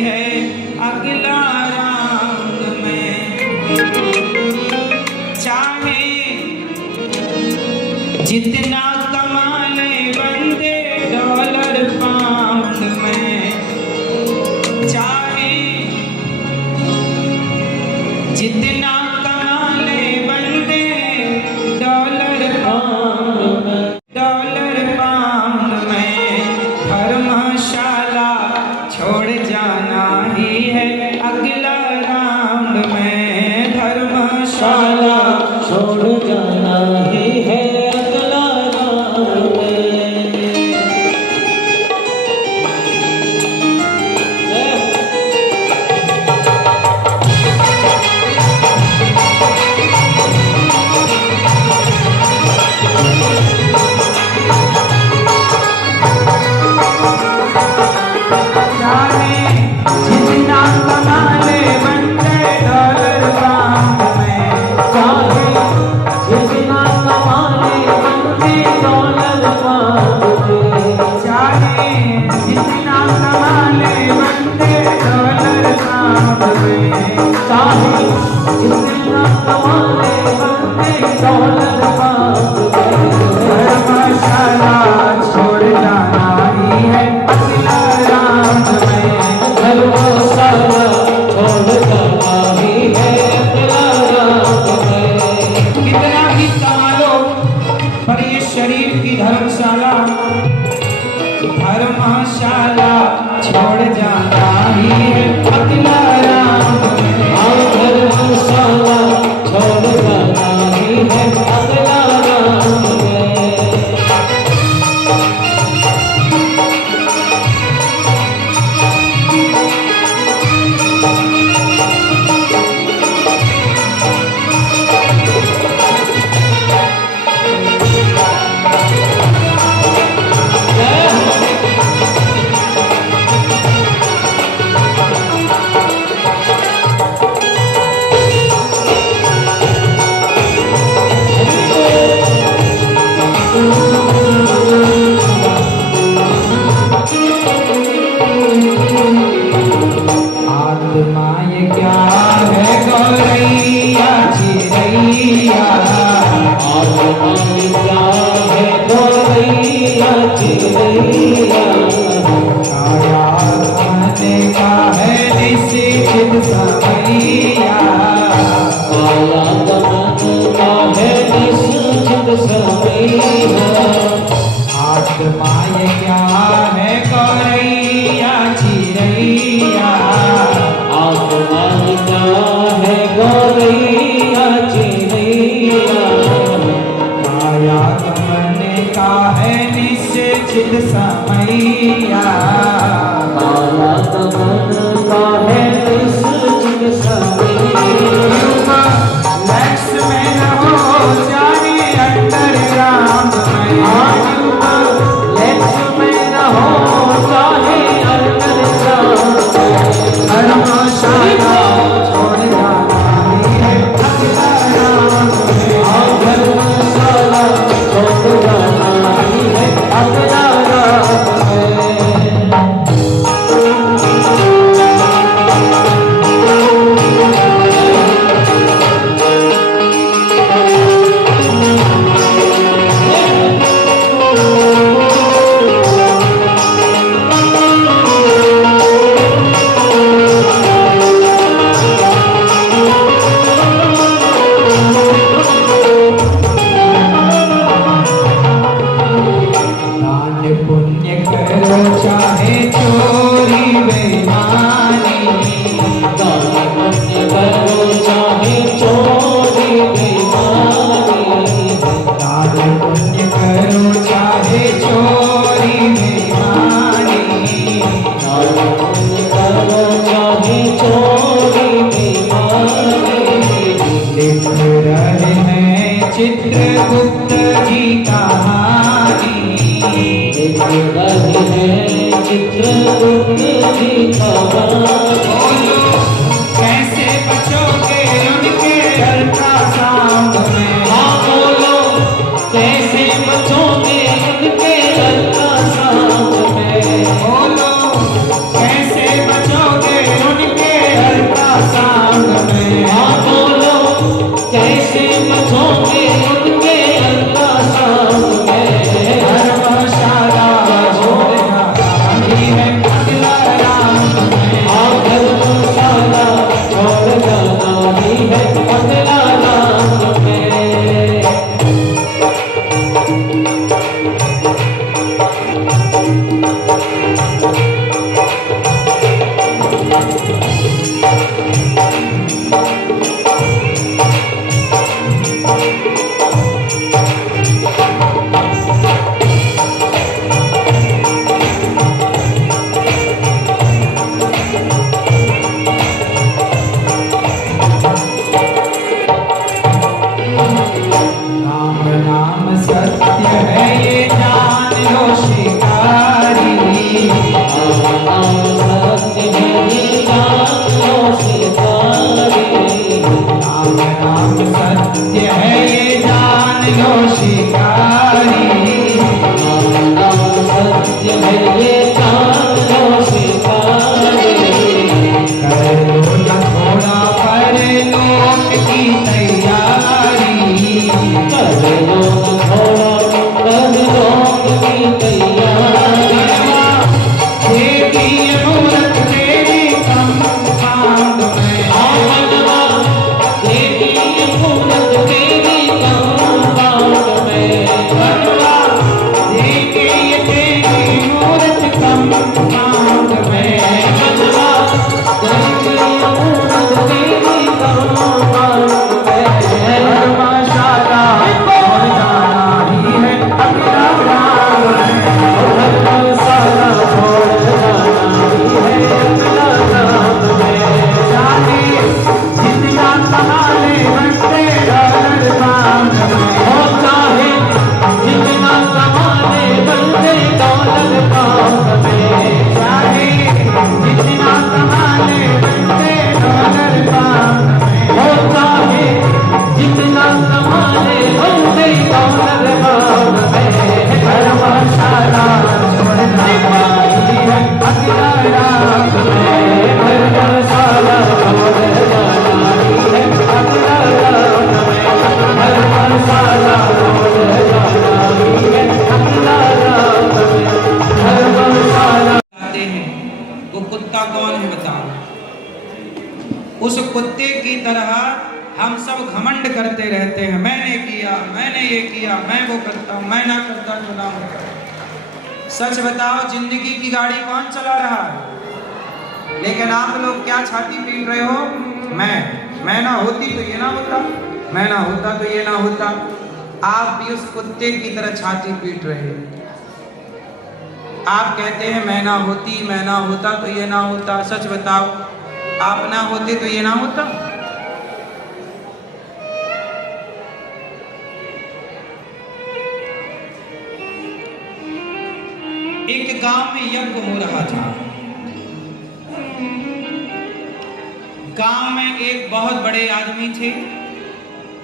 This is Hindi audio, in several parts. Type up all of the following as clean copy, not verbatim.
है अगला राउंड में। चाहे जितना कमा ले बंदे डॉलर पाउंड में, चाहे जितना कमा ले बंदे डॉलर पाउंड में, धर्मशाला छोड़ जाना ही है अगला राउंड में। धर्मशाला छोड़ जाना ही है अगला राउंड में। जितना कमा ले बंदे डॉलर पाउंड में, जितना कमा ले बंदे डॉलर पाउंड में, चाहे जितना कमा ले बंदे डॉलर पाउंड में, चाहे जितना कमा ले बंदे डॉलर पाउंड में। धर्मशाला छोड़ जाना ही है अगला राउंड में। धर्मशाला छोड़ जाना ही है अगला राउंड में। कितना भी कमा लो पर ये शरीर की धर्मशाला, धर्मशाला छोड़ जाना ही है अगला राउंड में। धर्मशाला छोड़ जाना ही है अगला राउंड में। आत्मा ये क्या है गौरैया चिरैया, आत्मा क्या है गौरैया चिरैया, छाया आने का है निश्चित समैया। काला दमन का है निश्चित समैया। आत्मा ये क्या है गौरैया चिरैया, आत्मा कौन है बताओ? उस कुत्ते की तरह हम सब घमंड करते रहते हैं, मैंने किया, मैंने ये किया, मैं वो करता हूं, मैं ना करता तो ना होता। सच बताओ, जिंदगी की गाड़ी कौन चला रहा है? लेकिन आप लोग क्या छाती पीट रहे हो? मैं ना होती तो ये ना होता, मैं ना होता तो ये ना होता। आप भी उस कुत्ते की तरह छाती पीट रहे हो। आप कहते हैं मैं ना होती, मैं ना होता तो ये ना होता। सच बताओ, आप ना होते तो ये ना होता? एक गांव में यज्ञ हो रहा था। गांव में एक बहुत बड़े आदमी थे।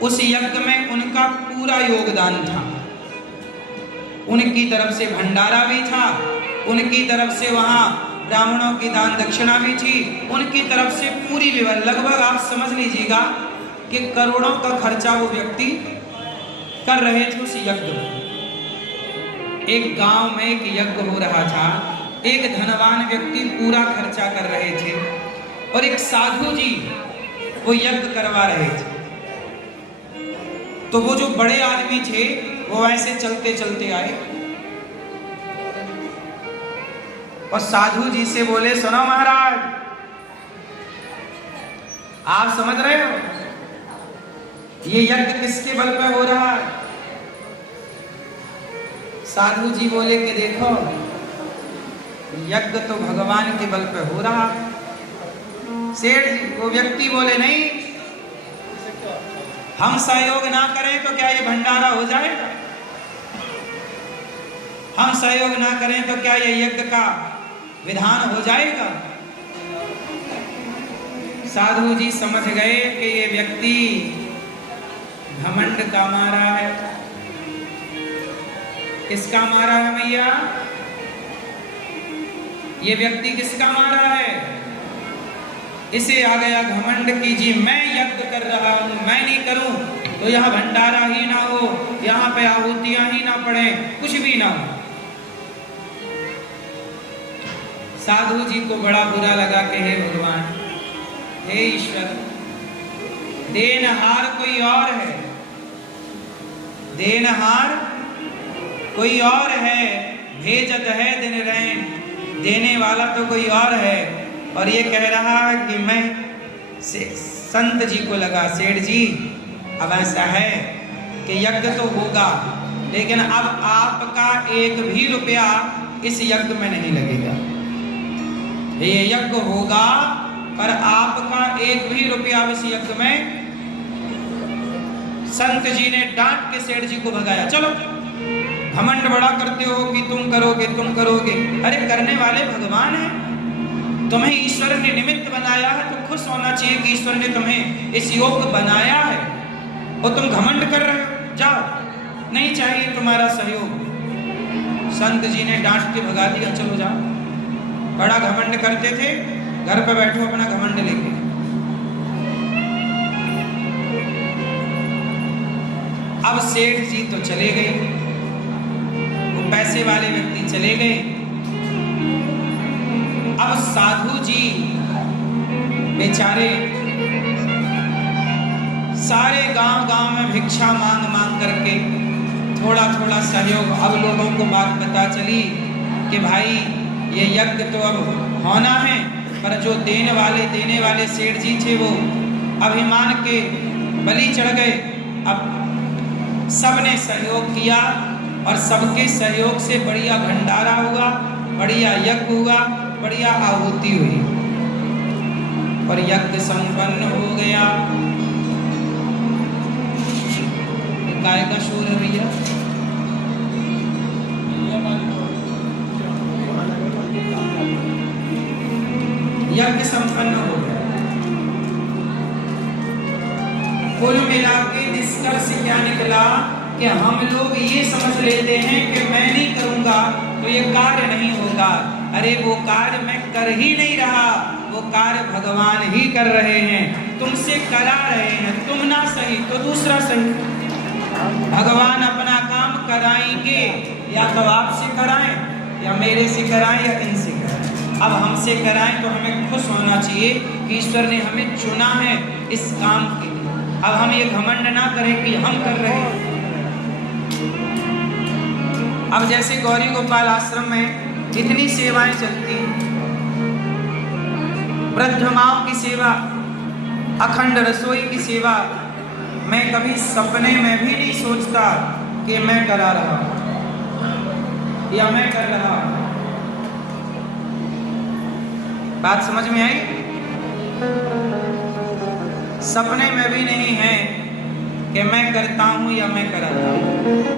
उस यज्ञ में उनका पूरा योगदान था। उनकी तरफ से भंडारा भी था, उनकी तरफ से वहां ब्राह्मणों की दान दक्षिणा भी थी, उनकी तरफ से पूरी व्यवस्था। लगभग आप समझ लीजिएगा कि करोड़ों का खर्चा वो व्यक्ति कर रहे थे उस यज्ञ में। एक गांव में एक यज्ञ हो रहा था। एक धनवान व्यक्ति पूरा खर्चा कर रहे थे और एक साधु जी वो यज्ञ करवा रहे थे। तो वो जो बड़े आदमी थे वो ऐसे चलते चलते आए और साधु जी से बोले, सुनो महाराज, आप समझ रहे हो ये यज्ञ किसके बल पे हो रहा है? साधु जी बोले कि देखो, यज्ञ तो भगवान के बल पे हो रहा है। सेठ जी, वो व्यक्ति बोले, नहीं, हम सहयोग ना करें तो क्या ये भंडारा हो जाएगा? हम सहयोग ना करें तो क्या ये यज्ञ का विधान हो जाएगा? साधु जी समझ गए कि ये व्यक्ति घमंड का मारा है। किसका मारा है भैया? ये व्यक्ति किसका मारा है? इसे आ गया घमंड की जी मैं यज्ञ कर रहा हूं, मैं नहीं करूं तो यहाँ भंडारा ही ना हो, यहाँ पे आहुतियां ही ना पड़े, कुछ भी ना हो। साधु जी को बड़ा बुरा लगा कि हे भगवान, हे ईश्वर, देनहार कोई और है, देनहार कोई और है, भेजत है दिन रैन, देने वाला तो कोई और है। और ये कह रहा है कि मैं संत जी को लगा, सेठ जी अब ऐसा है कि यज्ञ तो होगा, लेकिन अब आपका एक भी रुपया इस यज्ञ में नहीं लगेगा। ये यज्ञ होगा पर आपका एक भी रुपया इस यज्ञ में। संत जी ने डांट के सेठ जी को भगाया, चलो, घमंड बड़ा करते हो कि तुम करोगे तुम करोगे। अरे करने वाले भगवान हैं, तुम्हें ईश्वर ने निमित्त बनाया है तो खुश होना चाहिए कि ईश्वर ने तुम्हें इस योग्य बनाया है और तुम घमंड कर रहे हो। जाओ, नहीं चाहिए तुम्हारा सहयोग। संत जी ने डांट के भगा दिया, चलो जाओ। बड़ा घमंड करते थे, घर पे बैठो अपना घमंड लेके। अब सेठ जी तो चले गए, वो पैसे वाले व्यक्ति चले गए। अब साधु जी बेचारे सारे गांव-गांव में भिक्षा मांग मांग करके थोड़ा थोड़ा सहयोग। अब लोगों को बात पता चली कि भाई ये यज्ञ तो अब होना है, पर जो देने वाले सेठ जी थे वो अभिमान के बलि चढ़ गए। अब सबने सहयोग किया और सबके सहयोग से बढ़िया भंडारा हुआ, बढ़िया यज्ञ हुआ, बढ़िया आहुति हुई और यज्ञ संपन्न हो गया। गाय का शोर है भैया। यज्ञ संपन्न हो गया। कुल मिला के निष्कर्ष क्या निकला कि हम लोग ये समझ लेते हैं कि मैं नहीं करूंगा तो ये कार्य नहीं होगा। अरे वो कार्य मैं कर ही नहीं रहा, वो कार्य भगवान ही कर रहे हैं, तुमसे करा रहे हैं। तुम ना सही तो दूसरा सही। भगवान अपना काम कराएंगे, या तो आपसे कराएं या मेरे से कराएं या इनसे कराएं। अब हमसे कराएं तो हमें खुश होना चाहिए कि ईश्वर ने हमें चुना है इस काम के लिए। अब हम ये घमंड ना करें कि हम कर रहे हैं। अब जैसे गौरी गोपाल आश्रम में इतनी सेवाएं चलती हैं, वृद्ध माओं की सेवा, अखंड रसोई की सेवा, मैं कभी सपने में भी नहीं सोचता कि मैं करा रहा हूं या मैं कर रहा हूं। बात समझ में आई? सपने में भी नहीं है कि मैं करता हूं या मैं कराता हूं।